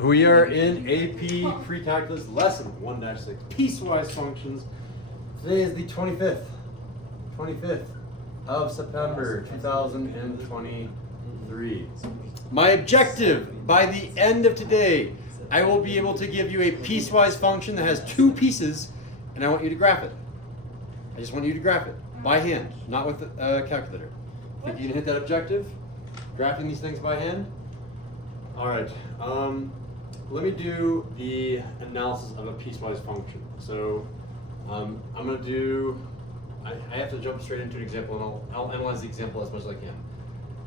We are in AP Precalculus lesson 1-6, piecewise functions. Today is the 25th of September 2023. My objective, by the end of today, I will be able to give you a piecewise function that has two pieces, and I want you to graph it. I just want you to graph it by hand, not with a calculator. Think you can hit that objective? Graphing these things by hand? All right. Let me do the analysis of a piecewise function. So I'm going to do, I have to jump straight into an example, and I'll analyze the example as much as I can.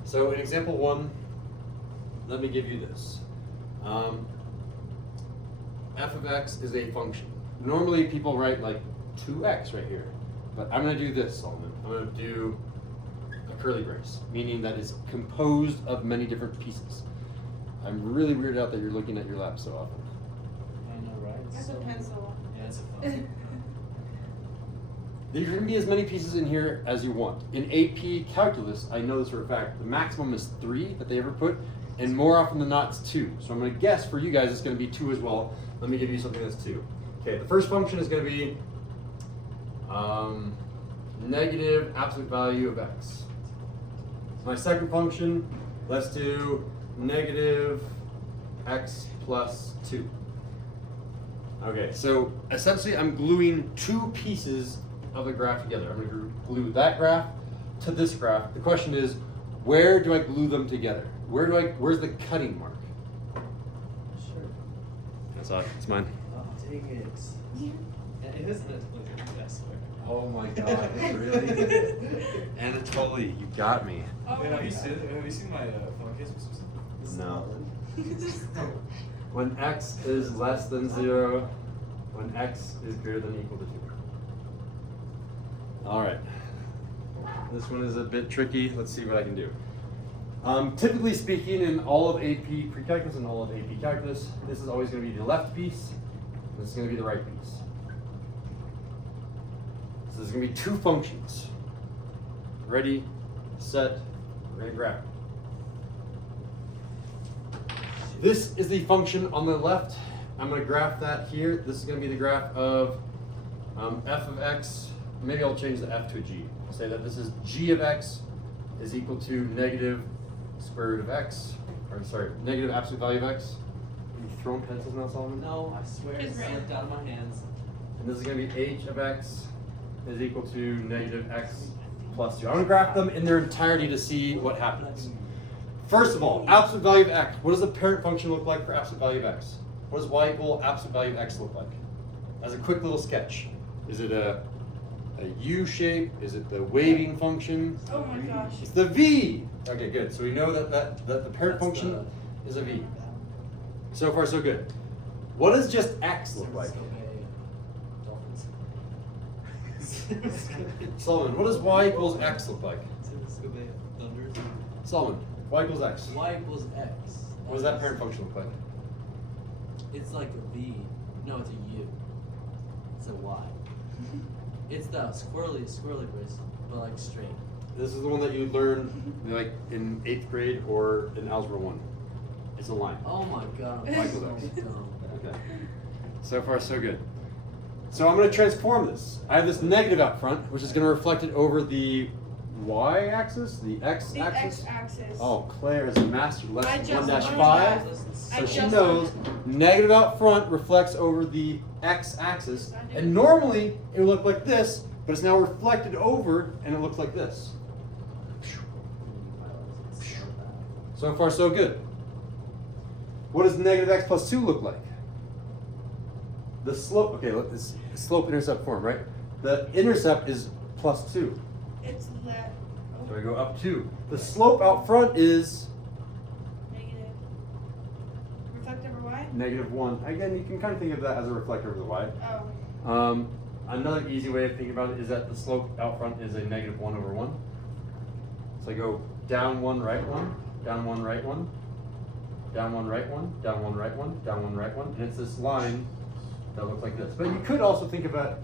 So in example 1, let me give you this. F of x is a function. Normally people write like 2x right here, but I'm going to do this, Solomon. I'm going to do a curly brace, meaning that it's composed of many different pieces. I'm really weirded out that you're looking at your lap so often. I know, right? That's a pencil. Yeah, it's a phone. There can be as many pieces in here as you want. In AP Calculus, I know this for a fact, the maximum is 3 that they ever put, and more often than not, it's 2. So I'm going to guess for you guys it's going to be 2 as well. Let me give you something that's 2. Okay, the first function is going to be negative absolute value of x. My second function, let's do negative x plus 2. Okay, so essentially I'm gluing 2 pieces of the graph together. I'm going to glue that graph to this graph. The question is, where do I glue them together? Where's the cutting mark? Sure. That's all. It's mine. Oh, dang it. Yeah, it isn't a I swear. Oh my god, really? Anatoly, you got me. Oh Wait, my have you God. seen my phone case? No. When x is less than 0, when x is greater than or equal to 2. All right. This one is a bit tricky. Let's see what I can do. Typically speaking, in all of AP Precalculus and all of AP Calculus, this is always going to be the left piece. This is going to be the right piece. So there's going to be 2 functions. Ready, set, we're going to graph it. This is the function on the left. I'm going to graph that here. This is going to be the graph of f of x. Maybe I'll change the f to a g. I'll say that this is g of x is equal to negative square root of x, or sorry, negative absolute value of x. Are you throwing pencils now, Solomon? No, I swear it It's red. slipped out of my hands. And this is going to be h of x is equal to negative x plus 2. I'm going to graph them in their entirety to see what happens. First of all, absolute value of x. What does the parent function look like for absolute value of x? What does y equal absolute value of x look like? As a quick little sketch. Is it a U shape? Is it the waving function? Oh my gosh. It's the V! Okay, good. So we know that the parent function is a V. So far, so good. What does just x look like? Solomon, what does y equals x look like? Solomon, y equals x. Y equals x. What does that parent function look like? It's like a V. No, it's a U. It's a Y. It's the squirrely brace, but like straight. This is the one that you learn like in 8th grade or in Algebra 1. It's a line. Oh my god. Y equals x. Dumb. Okay. So far, so good. So I'm going to transform this. I have this negative out front, which is going to reflect it over the y-axis, the x-axis. The x-axis. Oh, Claire is a master. I Lesson just 1-5. learned So I she just knows negative out front reflects over the x-axis, and normally it would look like this, but it's now reflected over, and it looks like this. So far, so good. What does negative x plus 2 look like? The slope, okay, look, this slope-intercept form, right? The intercept is plus 2. It's left. So I go up 2. The slope out front is Negative. Reflect over y? negative 1. Again, you can kind of think of that as a reflector of the y. Oh. Another easy way of thinking about it is that the slope out front is a negative 1 over 1. So I go down 1, right 1, down 1, right 1, down 1, right 1, down 1, right 1, down 1, right 1, and it's this line that looks like this. But you could also think about,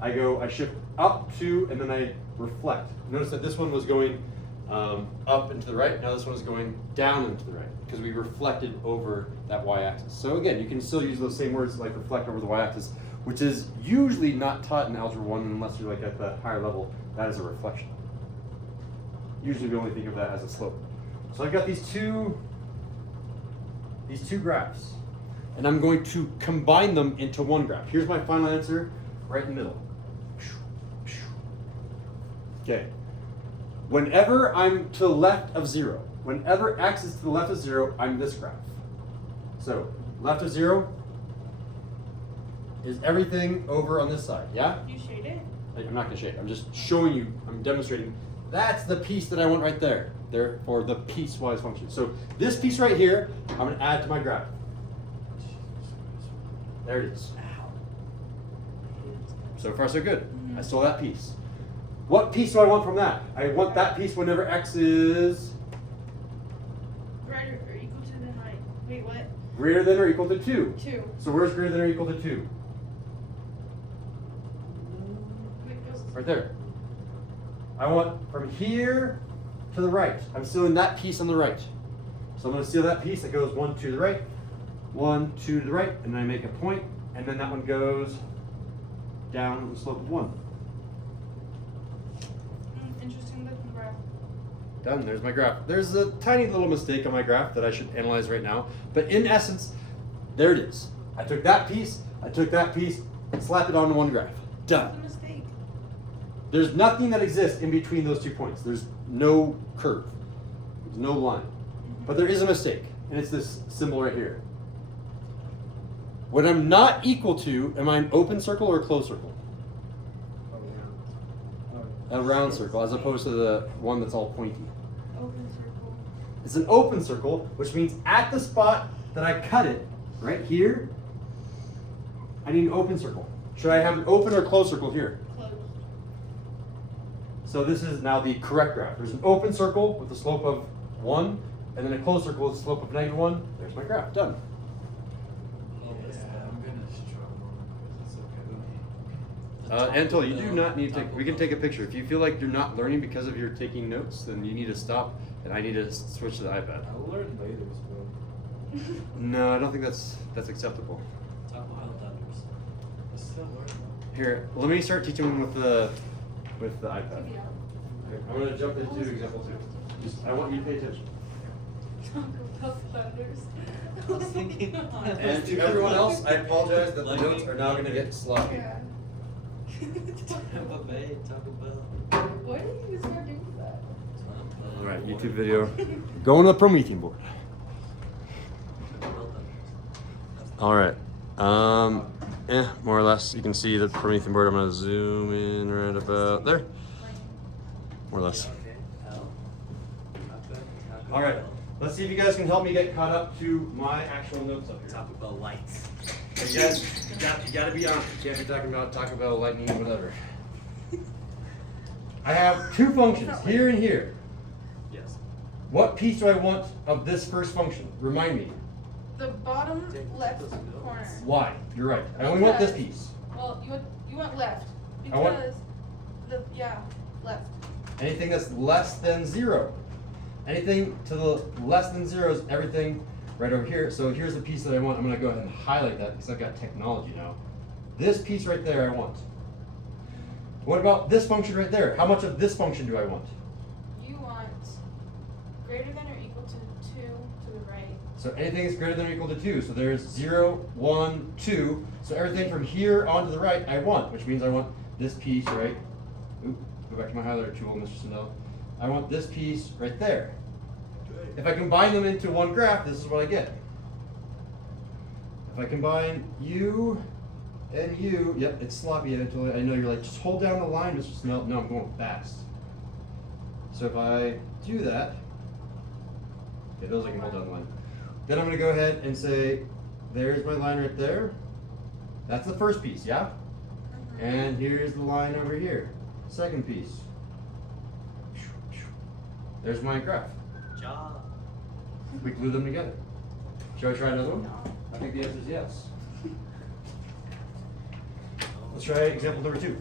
I shift up 2 and then I reflect. Notice that this one was going up and to the right. Now this one is going down and to the right because we reflected over that y-axis. So again, you can still use those same words like reflect over the y-axis, which is usually not taught in Algebra 1 unless you're like at the higher level. That is a reflection. Usually we only think of that as a slope. So I've got these two graphs, and I'm going to combine them into one graph. Here's my final answer, right in the middle. Okay. Whenever I'm to the left of 0, whenever x is to the left of 0, I'm this graph. So left of 0 is everything over on this side, yeah? You shade it? I'm not going to shade. I'm just showing you, I'm demonstrating. That's the piece that I want right there. There for the piecewise function. So this piece right here, I'm going to add to my graph. There it is. So far so good. I stole that piece. What piece do I want from that? I want that piece whenever x is Greater or equal to the height. Wait, what? greater than or equal to 2. 2. So where's greater than or equal to 2? Wait, goes Right there. I want from here to the right. I'm stealing that piece on the right. So I'm going to steal that piece that goes 1, 2 to the right, 1, 2 to the right, and then I make a point, and then that one goes down the slope of 1. Interesting looking graph. Done. There's my graph. There's a tiny little mistake on my graph that I should analyze right now, but in essence, there it is. I took that piece, slapped it onto one graph. Done. What's the mistake? There's nothing that exists in between those 2 points. There's no curve. There's no line. But there is a mistake, and it's this symbol right here. When I'm not equal to, am I an open circle or a closed circle? A round circle, as opposed to the one that's all pointy. Open circle. It's an open circle, which means at the spot that I cut it, right here, I need an open circle. Should I have an open or closed circle here? Closed. So this is now the correct graph. There's an open circle with a slope of 1, and then a closed circle with a slope of -1. There's my graph. Done. Antel, you do not need to. We can take a picture. If you feel like you're not learning because of your taking notes, then you need to stop, and I need to switch to the iPad. I'll learn later as well. No, I don't think that's acceptable. Talk about thunders. I still learn. Here, let me start teaching them with the iPad. Yeah. I'm going to jump into example 2. I want you to pay attention. Talk about thunders. I was thinking. And to everyone else, I apologize that the notes are now going to get sloppy. Yeah. Tampa Bay, Taco Bell. Why did you start doing that? All right, YouTube video. Go on the Promethean board. All right. More or less, you can see the Promethean board. I'm going to zoom in right about there. More or less. All right. Let's see if you guys can help me get caught up to my actual notes up here. Taco Bell lights. Hey guys, you gotta be honest. You can't be talking about Taco Bell, lightning, whatever. I have 2 functions, here and here. Yes. What piece do I want of this first function? Remind me. The bottom left corner. Why? You're right. I only want this piece. Well, you want left I want- because left. Anything that's less than 0. Anything to the less than 0 is everything right over here. So here's the piece that I want. I'm going to go ahead and highlight that because I've got technology now. This piece right there I want. What about this function right there? How much of this function do I want? You want greater than or equal to 2 to the right. So anything is greater than or equal to 2. So there's 0, 1, 2. So everything from here on to the right I want, which means I want this piece right. Oop, go back to my highlighter tool, Mr. Sandell. I want this piece right there. If I combine them into one graph, this is what I get. If I combine you and you, yep, it's sloppy. I know you're like, just hold down the line, Mr. Snell. No, I'm going fast. So if I do that, it feels like I can hold down the line. Then I'm going to go ahead and say, there's my line right there. That's the first piece, yeah? And here's the line over here. Second piece. There's my graph. Job. We glue them together. Shall I try another one? I think the answer is yes. Let's try example number 2.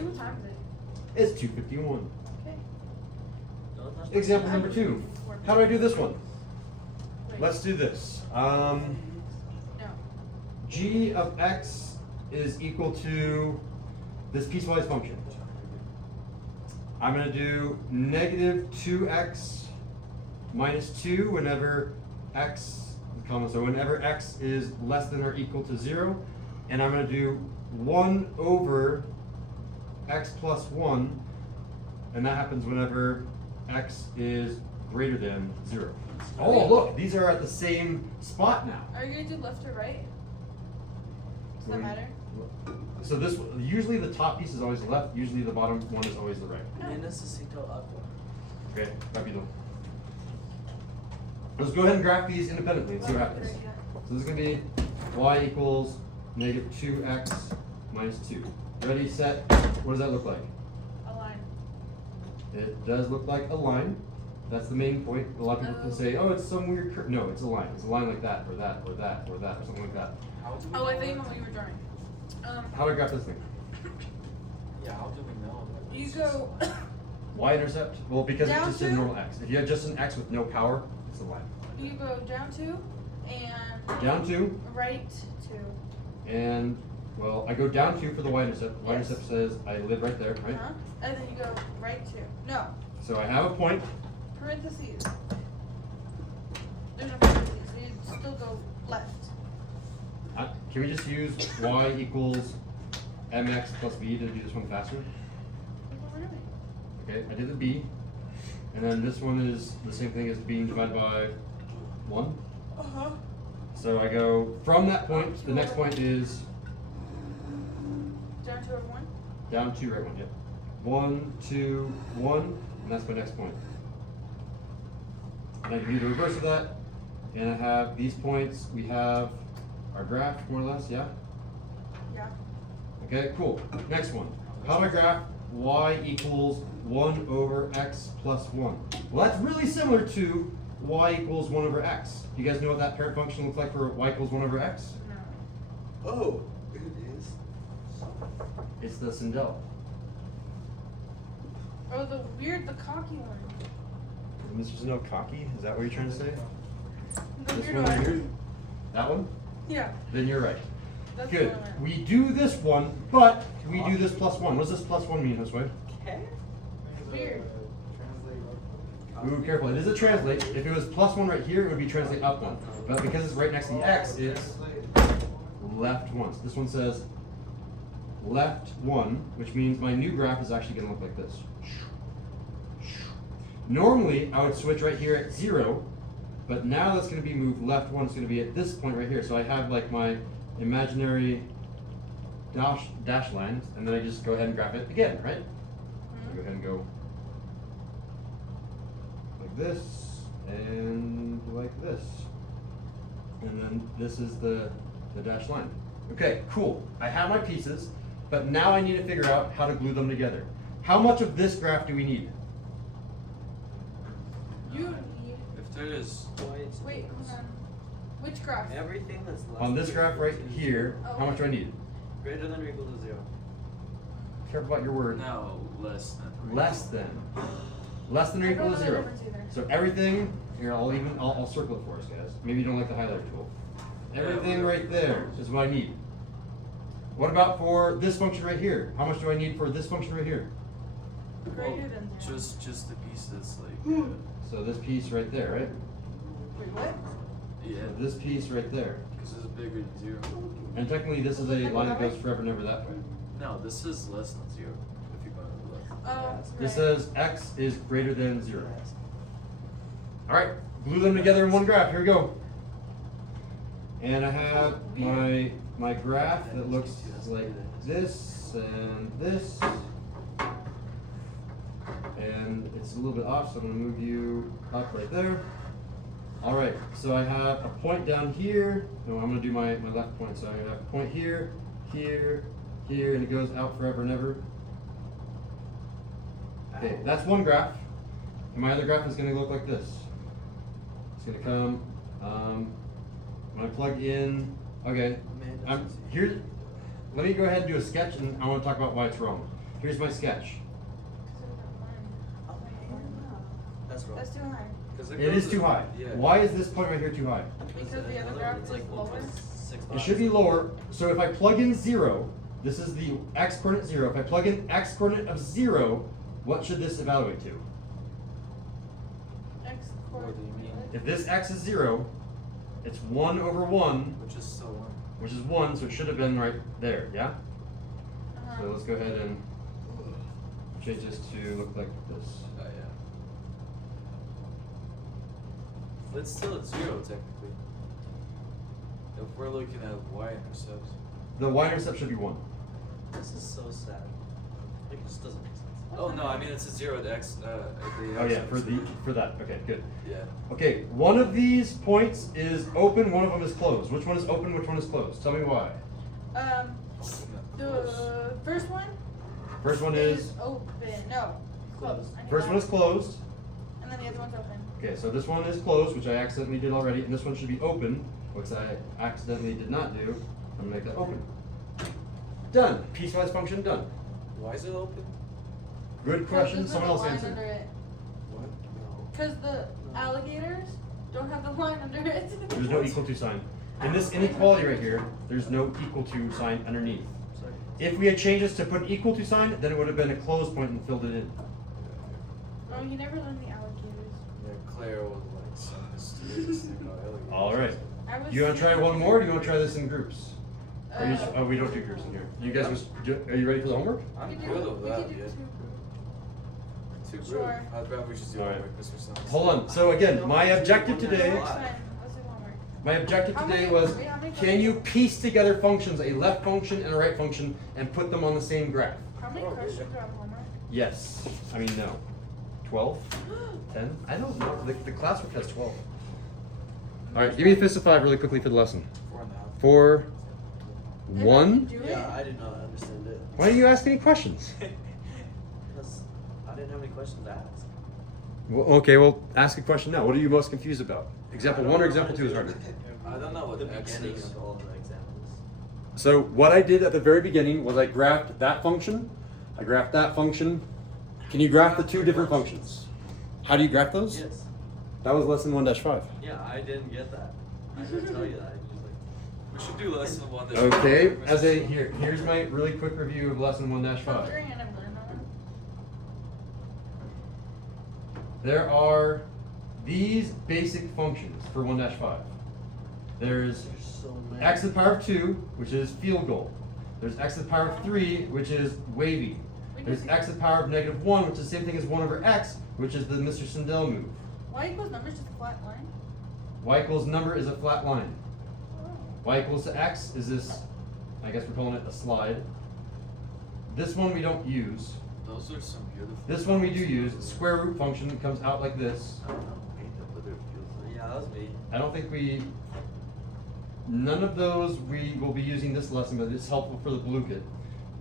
What time is it? It's 2:51. Okay. example number 2. How do I do this one? Wait, Let's do this. No. G of x is equal to this piecewise function. I'm going to do negative 2x minus 2 whenever x, so whenever x is less than or equal to 0. And I'm going to do 1 over x plus 1, and that happens whenever x is greater than 0. Oh, look, these are at the same spot now. Are you gonna do left or right? Does that matter? So this, usually the top piece is always the left, usually the bottom one is always the right. Necesito agua. Okay, rápido. Let's go ahead and graph these independently and see what happens. So this is going to be y equals negative 2x minus 2. Ready, set, what does that look like? A line. It does look like a line. That's the main point. A lot of people can say, oh, it's some weird curve. No, it's a line. It's a line like that, or that, or that, or that, or something like that. Oh, I thought you meant what you were drawing. How do I graph this thing? Yeah, how do we know? You go Y-intercept? Well, because it's Down just a to? normal x. If you had just an x with no power, it's a line. you go down 2 and Down 2, right 2. and, well, I go down 2 for the y-intercept. Yes. Y-intercept says I live right there, right? Uh-huh. And then you go right 2. No. So I have a point. Parentheses. There's no parentheses, so you still go left. Can we just use y equals mx plus b to do this one faster? That's what we're doing. Okay, I did the b. And then this one is the same thing as being divided by 1. Uh-huh. So I go from that point, the next point is Down 2 over 1. down 2, right 1, yep. 1, 2, 1, and that's my next point. And I can do the reverse of that, and I have these points, we have our graph, more or less, yeah? Yeah. Okay, cool. Next one. How do I graph y equals 1 over x plus 1? Well, that's really similar to y equals 1 over x. Do you guys know what that parent function looks like for y equals 1 over x? No. Oh, it is. It's the Sindel. Oh, the cocky one. Is Mr. Sindel cocky? Is that what you're trying to say? The This weird one right here? one. That one? Yeah. Then you're right. That's Good. the one. We do this one, but we do this plus 1. What does this plus 1 mean, Josue? Weird. Ooh, careful. It is a translate. If it was plus 1 right here, it would be translate up 1. But because it's right next to the x, it's left 1. So this one says left 1, which means my new graph is actually going to look like this. Normally, I would switch right here at 0, but now that's going to be moved left 1. It's going to be at this point right here. So I have like my imaginary dash lines, and then I just go ahead and graph it again, right? So go ahead and go like this, and like this. And then this is the dash line. Okay, cool. I have my pieces, but now I need to figure out how to glue them together. How much of this graph do we need? You need. If there is Wait, hold on. Which graph? everything that's less On this than graph right equal to here, Oh. how much do I need? greater than or equal to 0. Careful about your word. No, less than. Less than. Less than or I equal don't to know the 0. difference either. So everything, here I'll circle it for us guys. Maybe you don't like the highlighter tool. Everything right there is what I need. What about for this function right here? How much do I need for this function right here? Greater than 0. Just the piece that's like. So this piece right there, right? Wait, what? Yeah, So this piece right there. because it's bigger than 0. And technically this is a line that goes forever and ever that way. No, this is less than 0. If you go to the left. Oh, This right. says x is greater than 0. Alright, glue them together in one graph. Here we go. And I have my graph that looks like this and this. And it's a little bit off, so I'm going to move you up right there. Alright, so I have a point down here. No, I'm going to do my left point. So I have a point here, here, here, and it goes out forever and ever. Okay, that's one graph. And my other graph is going to look like this. It's going to come, when I plug in, okay, here, let me go ahead and do a sketch, and I want to talk about why it's wrong. Here's my sketch. That's wrong. That's too high. It is too high. Yeah. Why is this point right here too high? Because the other graph is lower. It should be lower. So if I plug in 0, this is the x coordinate 0. If I plug in x coordinate of 0, what should this evaluate to? X What do you mean? coordinate. If this x is 0, it's 1 over 1, Which is so one. which is 1, so it should have been right there, yeah? Uh-huh. So let's go ahead and change this to look like this. Yeah. But it's still at 0 technically. If we're looking at y-intercepts. The y-intercept should be 1. This is so sad. Like, it just doesn't make sense. Oh no, I mean it's a 0 at x. At the Oh x yeah, for that. Okay, good. Yeah. Okay, one of these points is open, one of them is closed. Which one is open, which one is closed? Tell me why. The first one First one is, open. No, closed. I knew first that. one is closed. And then the other one's open. Okay, so this one is closed, which I accidentally did already, and this one should be open, which I accidentally did not do. I'm gonna make that open. Done. Piecewise function done. Why is it open? Good question. There's Someone no else line answered. under it. What? No. Because the alligators don't have the line under it. There's no equal to sign. In this inequality right here, there's no equal to sign underneath. Sorry. If we had changed this to put equal to sign, then it would have been a closed point and filled it in. Oh, you never learned the alligators. Yeah, Claire was like some mysterious thing about alligators. All right. I was. You want to try one more, or do you want to try this in groups? Or you Uh, just, oh, we don't do groups in here. You guys, are you ready for the homework? I'm we could good do- with we that, could do yeah. two. Too good. Sure. I'd rather we just do All right. homework, Mr. Sons. Hold on. So again, my objective today, Homework's fine. Let's do homework. my objective How today many- was, wait, how many can you questions? piece together functions, a left function and a right function, and put them on the same graph? How many Oh, questions yeah. are on homework? Yes. I mean, no. 12? 10? I don't know. The classwork has 12. All right, give me a fist of 5 really quickly for the lesson. 4.5. 4, Then I can 1. do it. Yeah, I did not understand it. Why don't you ask any questions? Because I didn't have any questions to ask. Well, okay, well, ask a question now. What are you most confused about? Example 1 or example 2 is harder? I don't know what the X beginning is. of all the examples. So what I did at the very beginning was I graphed that function, I graphed that function. Can you graph the two different functions? How do you graph those? Yes. That was lesson 1-5. Yeah, I didn't get that. I didn't tell you that. I just like. We should do lesson 1. Okay, here's my really quick review of lesson 1-5. Filtering, and I've learned that one. There are these basic functions for 1-5. There's There's so many. x to the power of 2, which is field goal. There's x to the power of 3, which is wavy. There's x to the power of -1, which is the same thing as 1 over x, which is the Mr. Sindel move. Y equals numbers just a flat line. Y equals number is a flat line. Oh. Y equals to x is this, I guess we're calling it a slide. This one we don't use. Those are some beautiful. This one we do use. Square root function comes out like this. I don't know. Yeah, that was me. I don't think none of those we will be using this lesson, but it's helpful for the blue kid.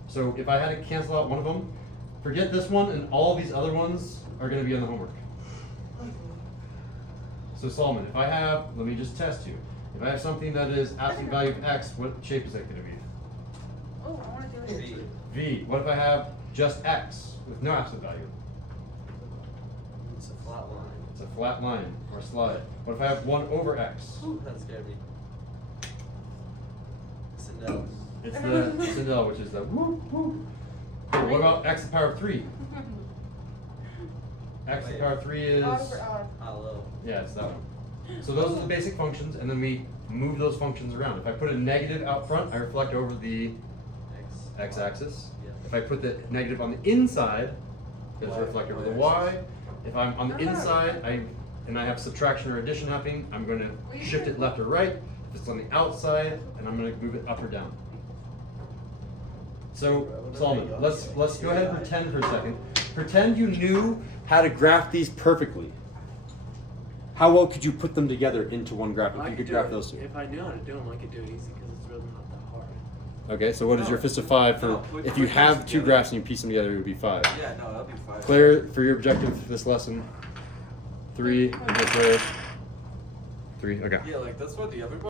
So if I had to cancel out one of them, forget this one, and all these other ones are going to be on the homework. So Solomon, if I have, let me just test you. If I have something that is absolute value of x, what shape is that going to be? Oh, I want to do it. V. V. What if I have just x with no absolute value? It's a flat line. It's a flat line or a slide. What if I have 1 over x? Ooh, that scared me. Sindel. It's the Sindel, which is the whoop whoop. Okay, what about x to the power of 3? X to the power of 3 is, Odd over odd. Hello. yeah, it's that one. So those are the basic functions, and then we move those functions around. If I put a negative out front, I reflect over the x-axis. Yeah. If I put the negative on the inside, it's reflect over the y. If I'm on the inside, I have subtraction or addition happening, I'm going to shift it left or right. If it's on the outside, and I'm going to move it up or down. So Solomon, let's go ahead and pretend for a second. Pretend you knew how to graph these perfectly. How well could you put them together into one graph if you could graph those two? If I knew how to do them, I could do it easy because it's really not that hard. Okay, so what is your fist of 5 for, No, put if you those have 2 together. graphs and you piece them together, it would be 5. Yeah, no, that'll be 5. Claire, for your objective for this lesson, 3, and Claire, 3, okay. Yeah, like that's what the other